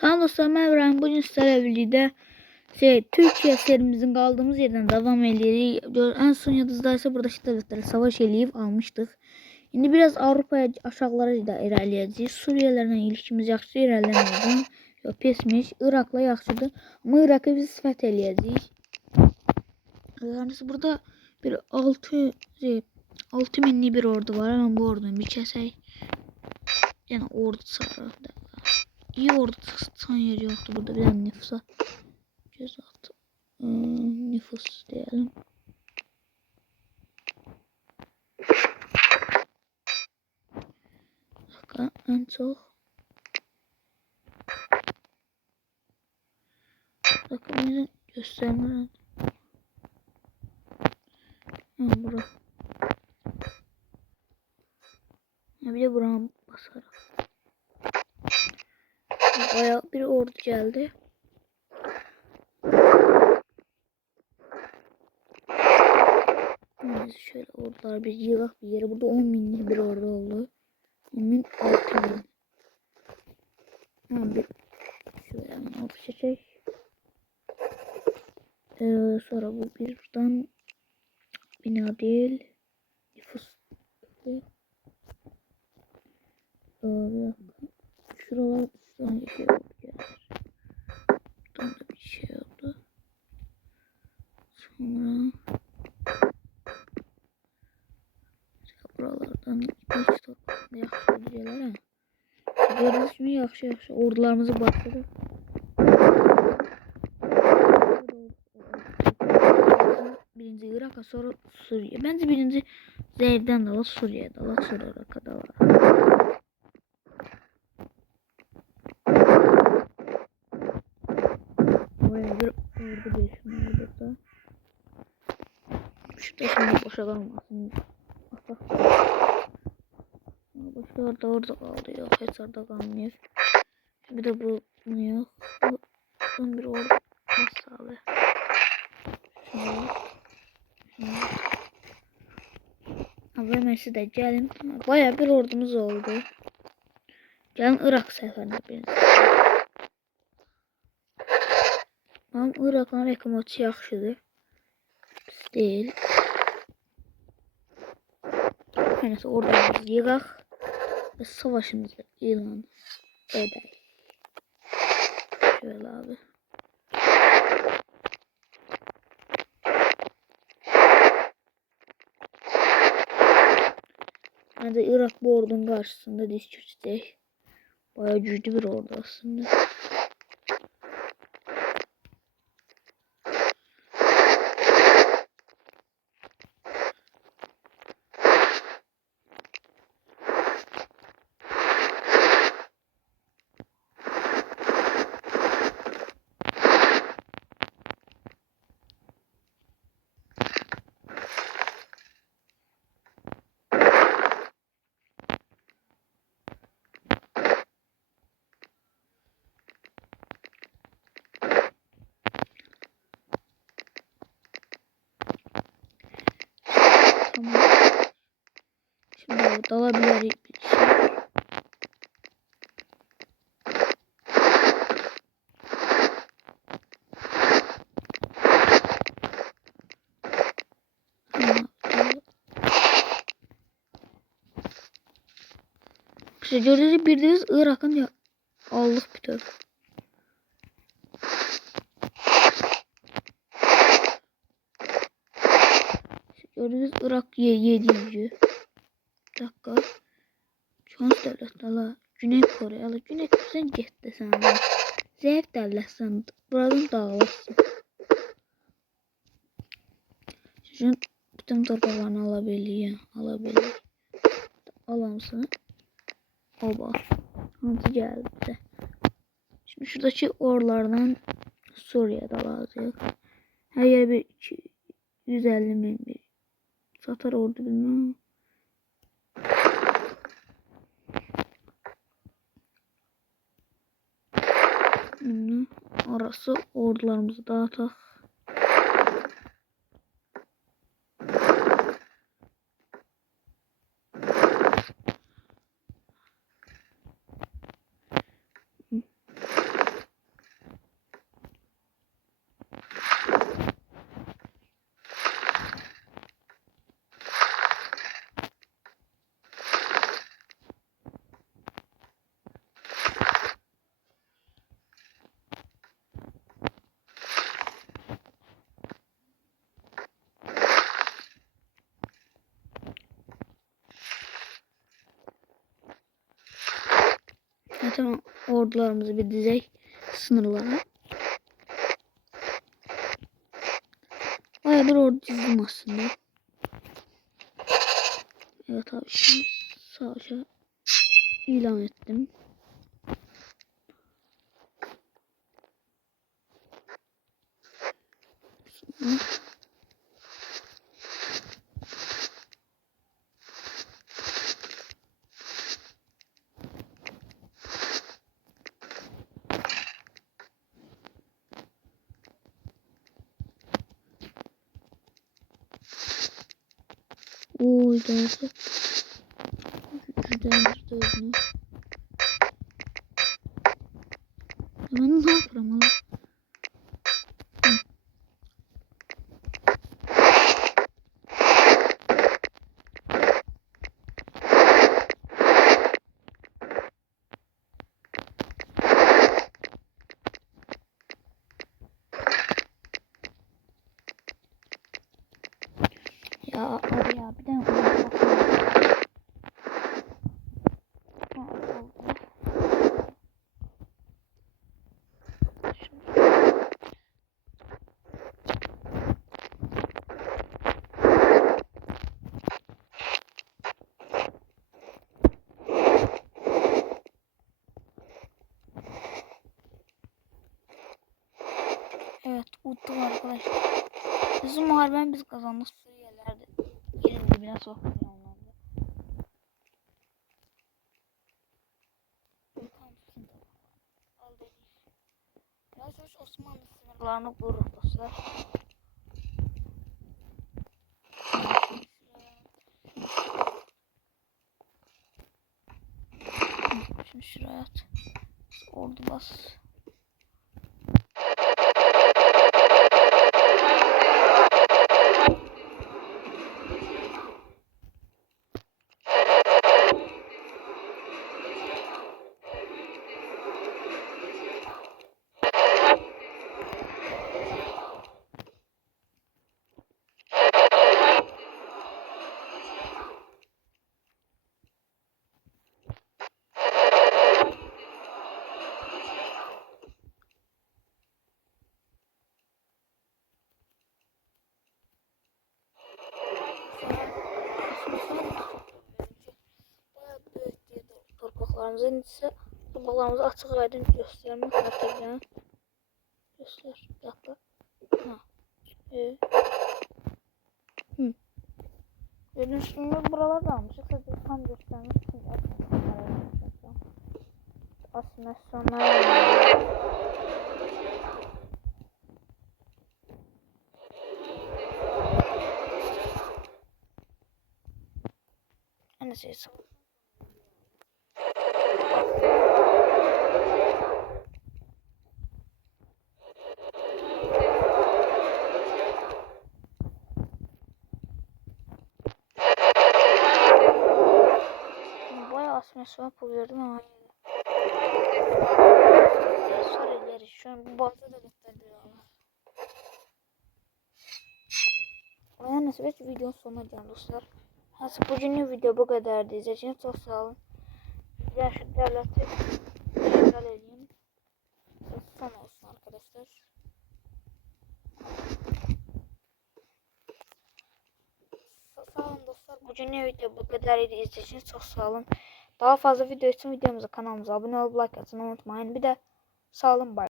Sağ dostlar İbrahim. Bugün sizlerle birlikte şey, Türkiye serimizin kaldığımız yerden devam ediyoruz. En son yıldızlarsa burada işte devletleri savaş eləyib almıştık. Şimdi biraz Avrupa'ya aşağılara da ilerleyeceğiz. Suriye'lerle ilişkimiz yaxşı ilerlemiyordu. Yok pismiş. Irak'la yaxşıdır. Ama Irak'ı biz fetheleyeceğiz. Yani burada bir 6 şey, 6 minli bir ordu var. Hemen bu ordunu bir kesek. Yani ordu sarı. İyi tutsan yeri yoktu burada. Bir de nüfusa göz attı. Hmm, nüfus diyelim. Dakika en çok. Dakika beni göstermeden. Ha bura. Ha bir de buranın basarak. Bayağı bir ordu geldi. Neyse şöyle ordular bir yığak bir yere. Burada 10 binlik bir ordu oldu. 10 bin 6 bin. Ha bir şöyle hemen ordu çekecek. Ee, sonra bu birden bina değil. Nüfus. Ee. Şuralar hangi şey oldu gelir. Buradan da bir şey oldu. Sonra buralardan beş toplamda yaxşı ödəyələr hə. Gördüyünüz kimi yaxşı yaxşı ordularımızı batırır. Birinci Irak'a sonra Suriye. Bence birinci Zev'den de var Suriye'de var sonra Irak'a da var. Oraya bir ordu şimdi boşa kalmasın. Başka da orada kaldı yok. Hiç orada kalmıyor. Bir de bu yok. Bu son bir ordu nasıl abi? Abi hemen size gelin. Baya bir ordumuz oldu. Gelin Irak seferine biriniz. Ama Irak'ın reklamatı yaxşıdır. Pis değil. Neyse ordumuzu yığaq ve savaşımızı ilan edək. Şöyle abi. Bence Irak bu ordunun karşısında diz çökecek. Bayağı güçlü bir ordu aslında. Tamam. Şimdi abi dalabilir bir şey. Bildiğiniz Irak'ın ya aldık bir. Gördüğünüz Irak ye yediği. Dakika. Şans devlet ala. Güney Kore ala. Güney Kore sen get desen. Zayıf devlet sen. Buradan dağılasın. Sizin bütün torpaqlarını alabiliyor. Alabilir. Alamsın. Oba. Hansı geldi bize. Şimdi şuradaki orlardan Suriye'de alacağız. Her yere bir 150 bin bir satar ordu bilmem. Arası ordularımızı dağıtak. Hemen ordularımızı bir dizey sınırlara. Baya bir ordu dizdim aslında. Evet abi şimdi savaşa ilan ettim. Sonra Oy geldi. Güçlendirdi onu. Ben ne yaparım oğlum? Ya abi ya bir de Evet uttum arkadaşlar. Bizim muharebem biz kazandık. Suriyeliler de yerin dibine onlarda. Biraz hoş Osmanlı sınırlarını korur dostlar. Şimdi şuraya at. Ordu bas. Torpaqlarımızın ise torpaqlarımızı açıq aydın göstərmək xatirinə göstər. Yaxla. Ha. E. Hı. Gördüğünüz gibi buralarda almışız. Sadece tam göstermek için aslında sonlara Neyse. Bayağı asma swap verdim ama Suriyelileri şu an bazı devletler diyorlar. Aya nasip videonun sonuna geldim dostlar. Nasıl bugünlük video bu kadardı. İzlediğiniz çok sağ olun. Diğer şu devleti işgal edeyim. Son olsun arkadaşlar. Sa- Sağ olun dostlar. Bugünlük video bu kadar. İzlediğiniz çok sağ olun. Daha fazla video için videomuza kanalımıza abone olup like atmayı unutmayın. Bir de sağ olun. Bye.